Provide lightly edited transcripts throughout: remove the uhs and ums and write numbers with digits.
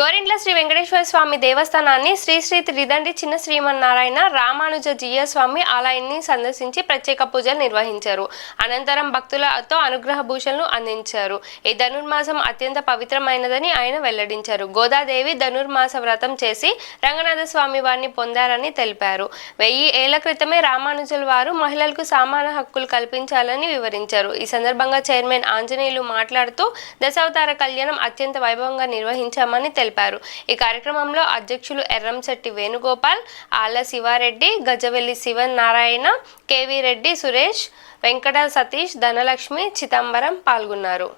గోరింట్ల శ్రీ వెంకటేశ్వర స్వామి దేవస్థానాన్ని శ్రీ శ్రీ త్రిదండి చిన్న శ్రీమన్నారాయణ రామానుజ జీయ స్వామి ఆలయాన్ని సందర్శించి ప్రత్యేక పూజలు నిర్వహించారు. అనంతరం భక్తులతో అనుగ్రహ భూషణలు అందించారు. ఈ ధనుర్మాసం అత్యంత పవిత్రమైనదని ఆయన వెల్లడించారు. గోదాదేవి ధనుర్మాస వ్రతం చేసి రంగనాథ స్వామి వారిని పొందారని తెలిపారు. 1000 ఏళ్ల క్రితమే రామానుజుల వారు మహిళలకు సమాన హక్కులు కల్పించాలని వివరించారు. ఈ సందర్భంగా చైర్మన్ ఆంజనేయులు మాట్లాడుతూ దశావతార కళ్యాణం అత్యంత వైభవంగా నిర్వహించామని తెలిపారు. ఈ కార్యక్రమంలో అధ్యక్షులు ఎర్రంశెట్టి వేణుగోపాల్, ఆళ్ల శివారెడ్డి, గజవెల్లి శివనారాయణ, కేవీ రెడ్డి, సురేష్, వెంకట సతీష్, ధనలక్ష్మి, చిదంబరం పాల్గొన్నారు.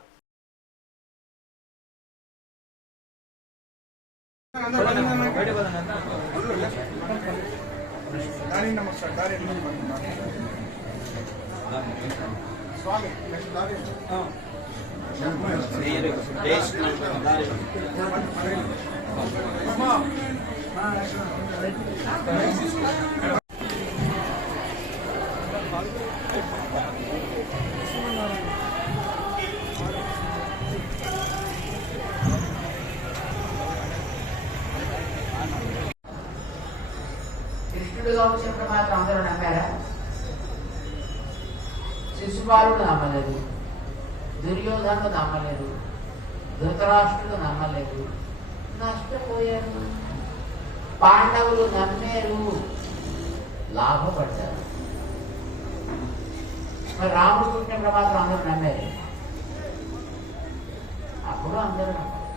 కృష్ణుడిగా వచ్చినప్పుడు మాత్రం అందరూ నమ్మారా? శిశుపాలుడు నమ్మలేదు, దుర్యోధనుడు నమ్మలేదు, ధృతరాష్ట్రుడు నమ్మలేదు, నష్టపోయారు. పాండవులు నమ్మారు, లాభపడ్డారు. మరి రాముడు పుట్టినప్పుడు మాత్రం అందరూ నమ్మారు, అప్పుడు అందరూ నమ్మారు.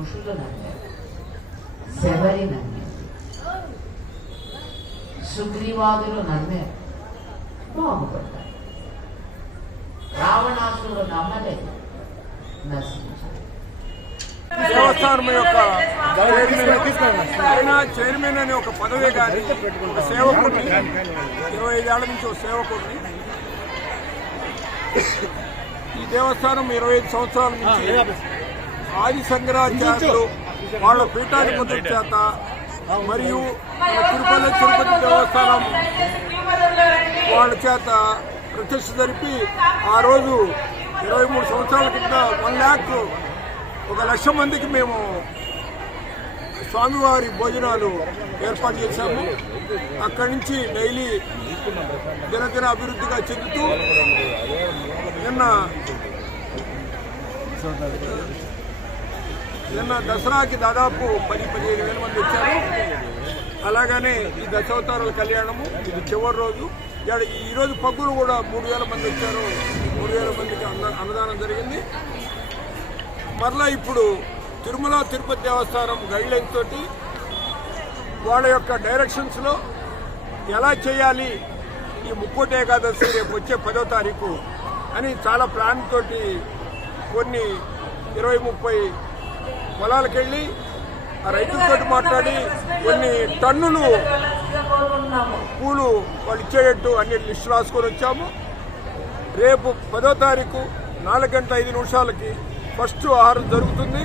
ఋషులు నమ్మారు, శబరి నమ్మారు, సుగ్రీవాదులు నమ్మారు, బాగుపడ్డారు. రావణాసురుడు నమ్మలేదు, నశించారు. దేవస్థానం యొక్క చైర్మన్ అనే ఒక పదవే కానీ ఒక సేవకుడిని 25 ఏళ్ల నుంచి ఒక సేవకుడిని ఈ దేవస్థానం 25 సంవత్సరాల నుంచి ఆది శంకరాచార్యులు వాళ్ళ పీఠాధిపతుల చేత మరియు తిరుపతి దేవస్థానం వాళ్ళ చేత ప్రతిష్ఠ జరిపి ఆ రోజు 23 సంవత్సరాల కింద 1,00,000 మందికి మేము స్వామివారి భోజనాలు ఏర్పాటు చేశాము. అక్కడి నుంచి డైలీ దినదిన అభివృద్ధిగా చెందుతూ నిన్న దసరాకి దాదాపు 10-15 వేల మంది వచ్చారు. అలాగనే ఈ దశావతారాల కళ్యాణము ఇది చివరి రోజు. ఈరోజు పగ్గులు కూడా 3,000 మంది వచ్చారు. 3,000 మందికి అన్నదానం జరిగింది. మరలా ఇప్పుడు తిరుమల తిరుపతి దేవస్థానం గైడ్లైన్స్ తోటి వాళ్ళ యొక్క డైరెక్షన్స్లో ఎలా చేయాలి ఈ ముక్కోటి ఏకాదశి రేపు వచ్చే 10వ తారీఖు అని చాలా ప్లాన్ తోటి కొన్ని 20-30 పొలాలకు వెళ్ళి ఆ రైతులతో మాట్లాడి కొన్ని టన్నులు పూలు వాళ్ళు ఇచ్చేటట్టు అన్ని లిస్టు రాసుకొని వచ్చాము. రేపు 10వ తారీఖు 4:05 ఫస్ట్ ఆహారం జరుగుతుంది.